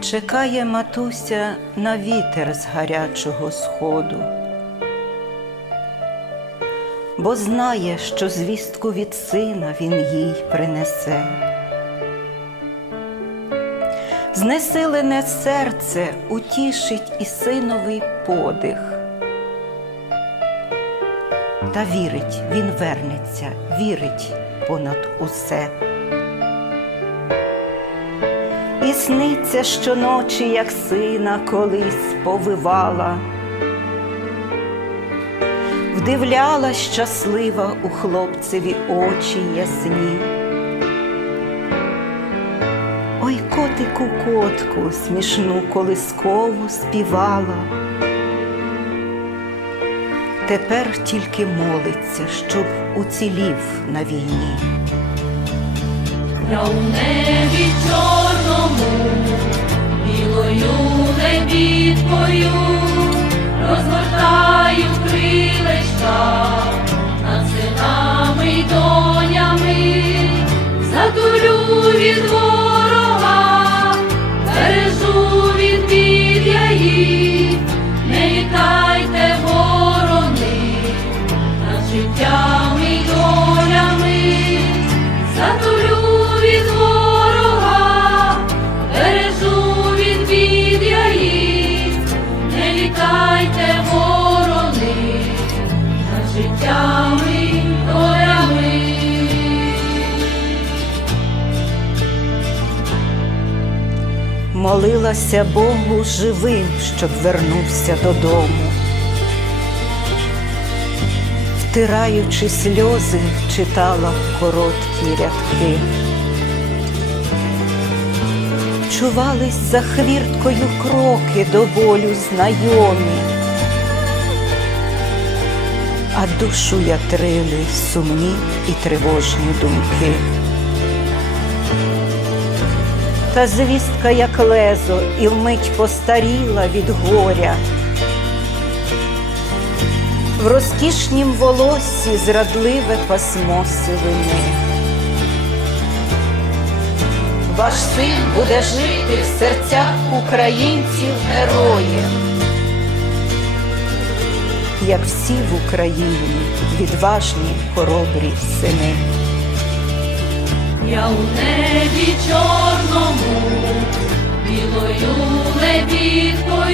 Чекає матуся на вітер з гарячого сходу, бо знає, що звістку від сина він їй принесе. Знесилене серце утішить і синовий подих. Та вірить, він вернеться, вірить понад усе. І сниться щоночі, як сина колись повивала, вдивляла щаслива у хлопцеві очі ясні. Ой, котику, котку, смішну колискову співала. Тепер тільки молиться, щоб уцілів на війні. Я у небі лебідкою розгортаю Молилася Богу живим, щоб вернувся додому. Втираючи сльози, читала короткі рядки. Чувались за хвірткою кроки до болю знайомі, а душу ятрили сумні і тривожні думки. Та звістка, як лезо, і вмить постаріла від горя. В розкішнім волоссі зрадливе пасмо сивини. Ваш син буде жити в серцях українців героїв, як всі в Україні відважні хоробрі сини. Я у небі чорному, білою лебідкою